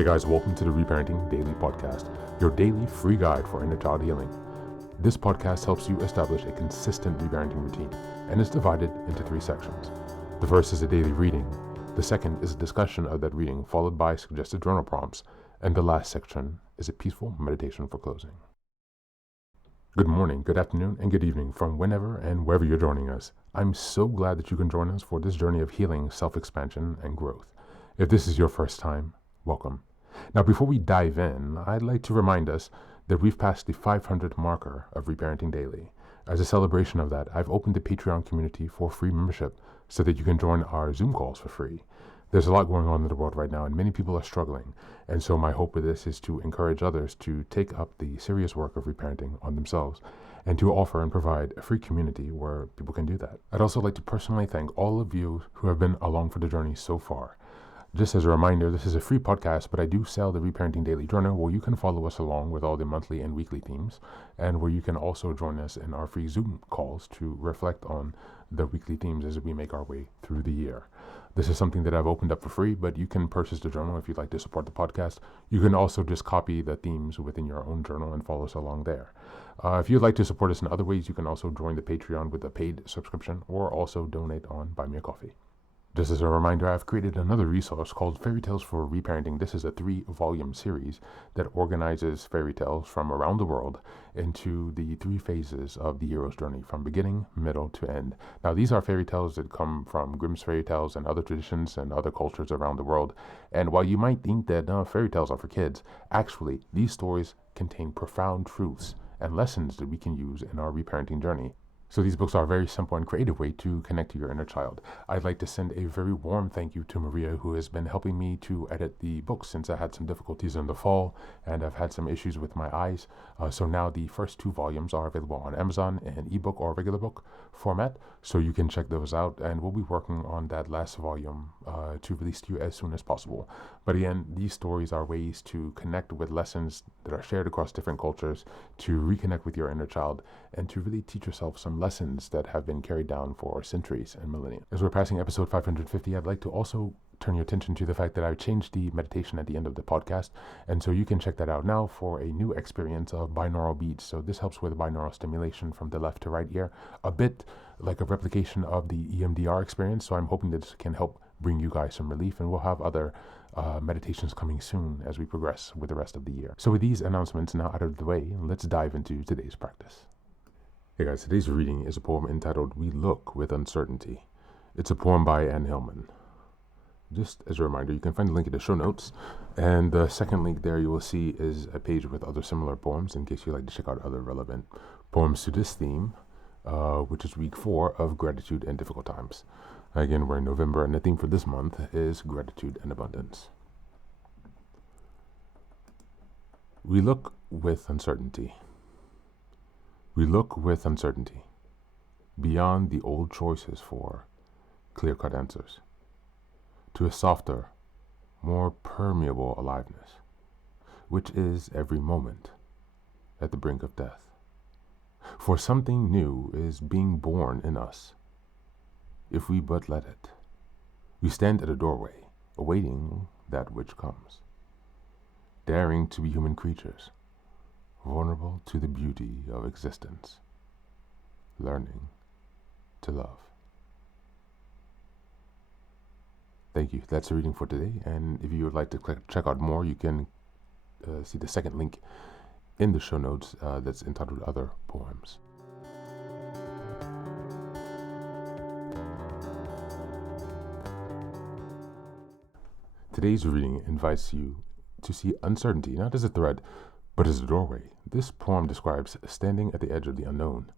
Hey guys, welcome to the Reparenting Daily podcast, your daily free guide for inner child healing. This podcast helps you establish a consistent reparenting routine and is divided into 3 sections. The first is a daily reading, the second is a discussion of that reading followed by suggested journal prompts, and the last section is a peaceful meditation for closing. Good morning, good afternoon, and good evening from whenever and wherever you're joining us. I'm so glad that you can join us for this journey of healing, self-expansion, and growth. If this is your first time, welcome. Now, before we dive in, I'd like to remind us that we've passed the 500 marker of Reparenting Daily. As a celebration of that, I've opened the Patreon community for free membership so that you can join our Zoom calls for free. There's a lot going on in the world right now, and many people are struggling. And so my hope with this is to encourage others to take up the serious work of reparenting on themselves and to offer and provide a free community where people can do that. I'd also like to personally thank all of you who have been along for the journey so far. Just as a reminder, this is a free podcast, but I do sell the Reparenting Daily Journal where you can follow us along with all the monthly and weekly themes, and where you can also join us in our free Zoom calls to reflect on the weekly themes as we make our way through the year. This is something that I've opened up for free, but you can purchase the journal if you'd like to support the podcast. You can also just copy the themes within your own journal and follow us along there. If you'd like to support us in other ways, you can also join the Patreon with a paid subscription or also donate on Buy Me a Coffee. Just as a reminder, I've created another resource called Fairy Tales for Reparenting. This is a 3-volume series that organizes fairy tales from around the world into the 3 phases of the hero's journey, from beginning, middle, to end. Now, these are fairy tales that come from Grimm's fairy tales and other traditions and other cultures around the world. And while you might think that fairy tales are for kids, actually, these stories contain profound truths and lessons that we can use in our reparenting journey. So these books are a very simple and creative way to connect to your inner child. I'd like to send a very warm thank you to Maria, who has been helping me to edit the books since I had some difficulties in the fall and I've had some issues with my eyes. So now the first 2 volumes are available on Amazon in ebook or regular book format, so you can check those out, and we'll be working on that last volume to release to you as soon as possible. But again, these stories are ways to connect with lessons that are shared across different cultures, to reconnect with your inner child, and to really teach yourself some lessons that have been carried down for centuries and millennia. As we're passing episode 550, I'd like to also turn your attention to the fact that I've changed the meditation at the end of the podcast, and so you can check that out now for a new experience of binaural beats. So this helps with binaural stimulation from the left to right ear, a bit like a replication of the EMDR experience. So I'm hoping that this can help bring you guys some relief, and we'll have other meditations coming soon as we progress with the rest of the year. So with these announcements now out of the way, let's dive into today's practice. Hey guys, today's reading is a poem entitled We Look with Uncertainty. It's a poem by Hillman. Just as a reminder, you can find the link in the show notes, and the second link there you will see is a page with other similar poems in case you'd like to check out other relevant poems to this theme, which is week 4 of Gratitude in Difficult Times. Again, we're in November, and the theme for this month is Gratitude and Abundance. We look with uncertainty. We look with uncertainty, beyond the old choices for clear-cut answers, to a softer, more permeable aliveness, which is every moment at the brink of death. For something new is being born in us, if we but let it. We stand at a doorway, awaiting that which comes, daring to be human creatures, vulnerable to the beauty of existence, learning to love. Thank you. That's the reading for today. And if you would like to check out more, you can see the second link in the show notes that's entitled Other Poems. Today's reading invites you to see uncertainty not as a threat, but as a doorway. This poem describes standing at the edge of the unknown,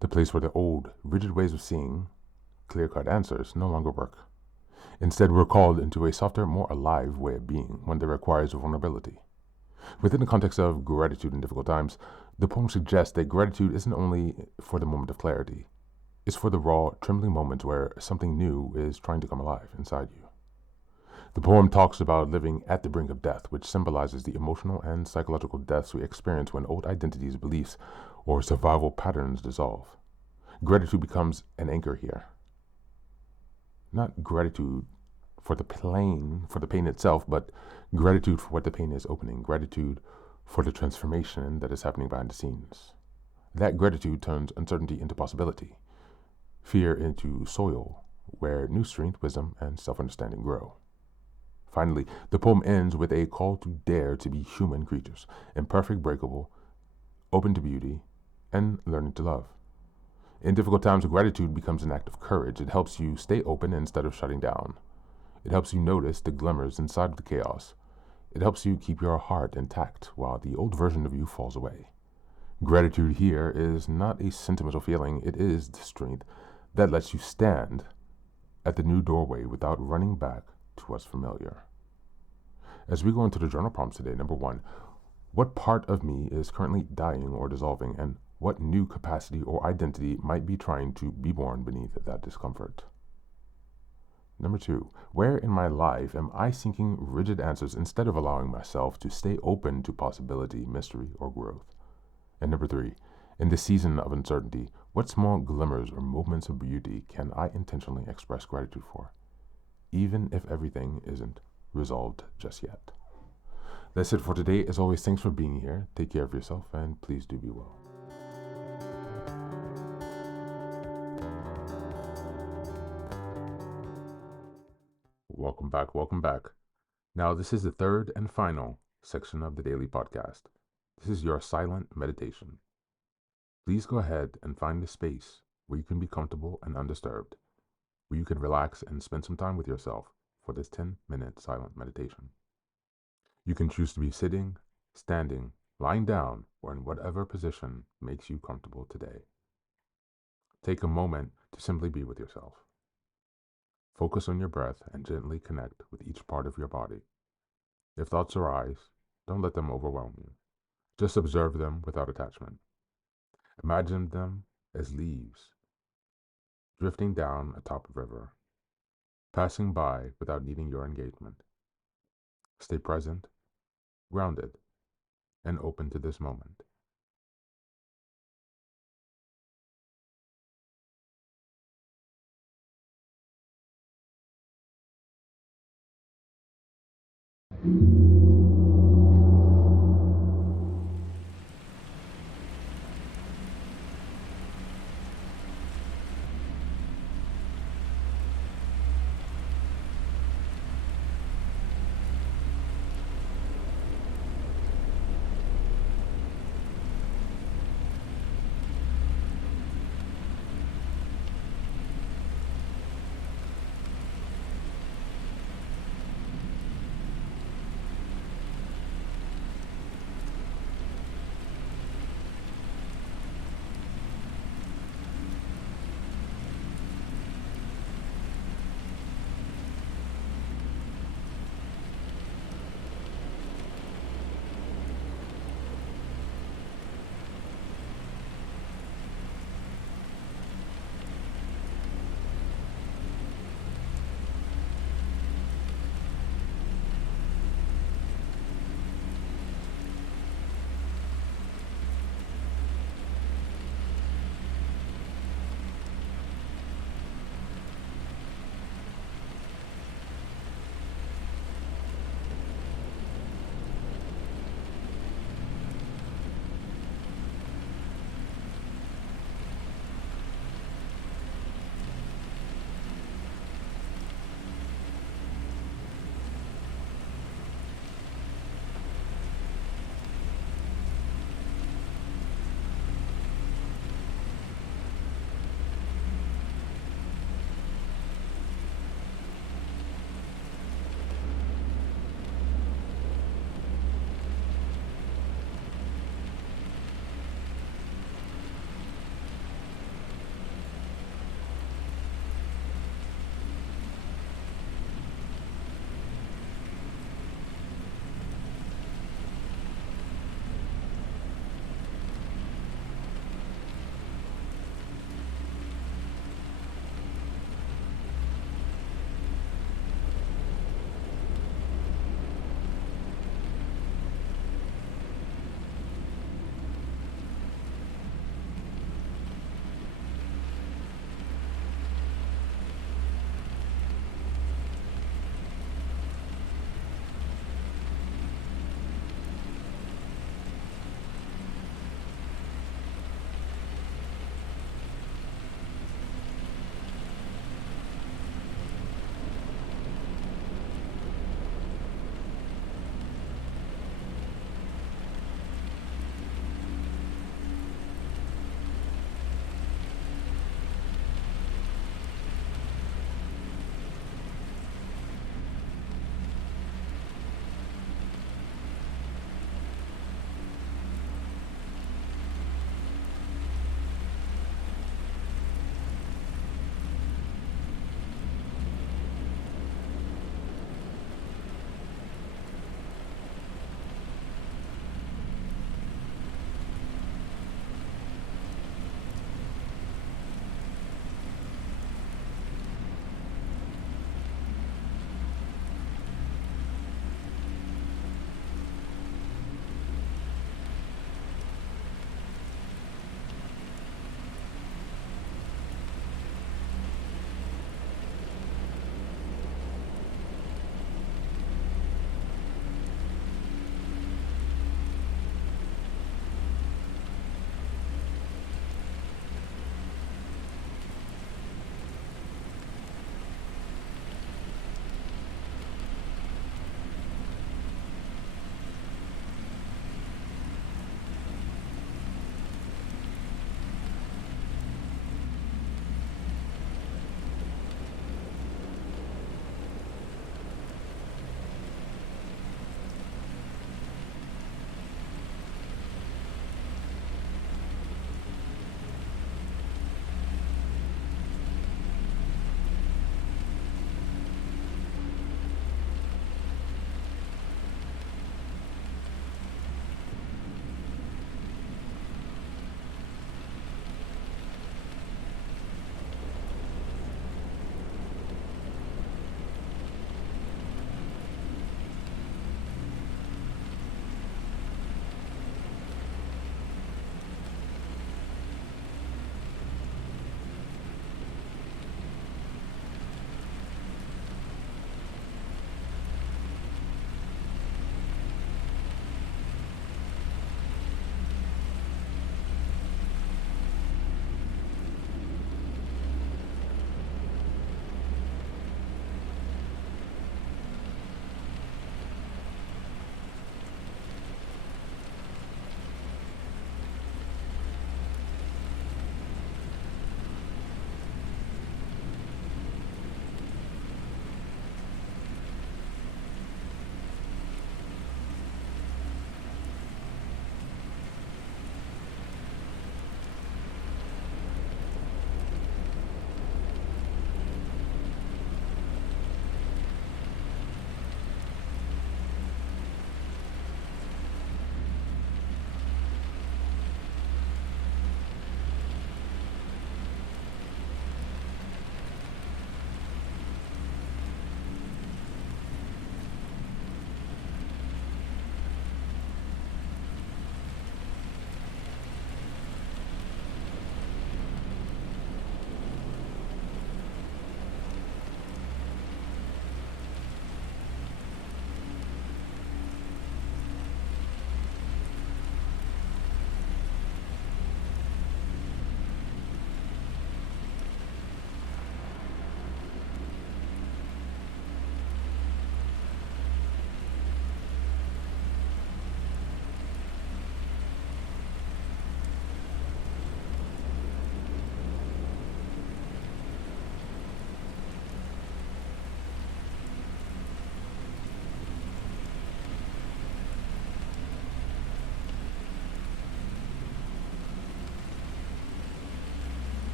the place where the old, rigid ways of seeing clear-cut answers no longer work. Instead, we're called into a softer, more alive way of being, one that requires vulnerability. Within the context of gratitude in difficult times, the poem suggests that gratitude isn't only for the moment of clarity. It's for the raw, trembling moments where something new is trying to come alive inside you. The poem talks about living at the brink of death, which symbolizes the emotional and psychological deaths we experience when old identities, beliefs, or survival patterns dissolve. Gratitude becomes an anchor here. Not gratitude for the pain itself, but gratitude for what the pain is opening, gratitude for the transformation that is happening behind the scenes. That gratitude turns uncertainty into possibility, fear into soil, where new strength, wisdom, and self-understanding grow. Finally, the poem ends with a call to dare to be human creatures, imperfect, breakable, open to beauty, and learning to love. In difficult times, gratitude becomes an act of courage. It helps you stay open instead of shutting down. It helps you notice the glimmers inside of the chaos. It helps you keep your heart intact while the old version of you falls away. Gratitude here is not a sentimental feeling. It is the strength that lets you stand at the new doorway without running back to what's familiar. As we go into the journal prompts today, number 1, what part of me is currently dying or dissolving, and what new capacity or identity might be trying to be born beneath that discomfort? Number 2, where in my life am I seeking rigid answers instead of allowing myself to stay open to possibility, mystery, or growth? And number 3, in this season of uncertainty, what small glimmers or moments of beauty can I intentionally express gratitude for, even if everything isn't resolved just yet? That's it for today. As always, thanks for being here. Take care of yourself, and please do be well. Welcome back. Welcome back. Now, this is the third and final section of the daily podcast. This is your silent meditation. Please go ahead and find a space where you can be comfortable and undisturbed, where you can relax and spend some time with yourself for this 10-minute silent meditation. You can choose to be sitting, standing, lying down, or in whatever position makes you comfortable today. Take a moment to simply be with yourself. Focus on your breath and gently connect with each part of your body. If thoughts arise, don't let them overwhelm you. Just observe them without attachment. Imagine them as leaves drifting down atop a river, passing by without needing your engagement. Stay present, grounded, and open to this moment.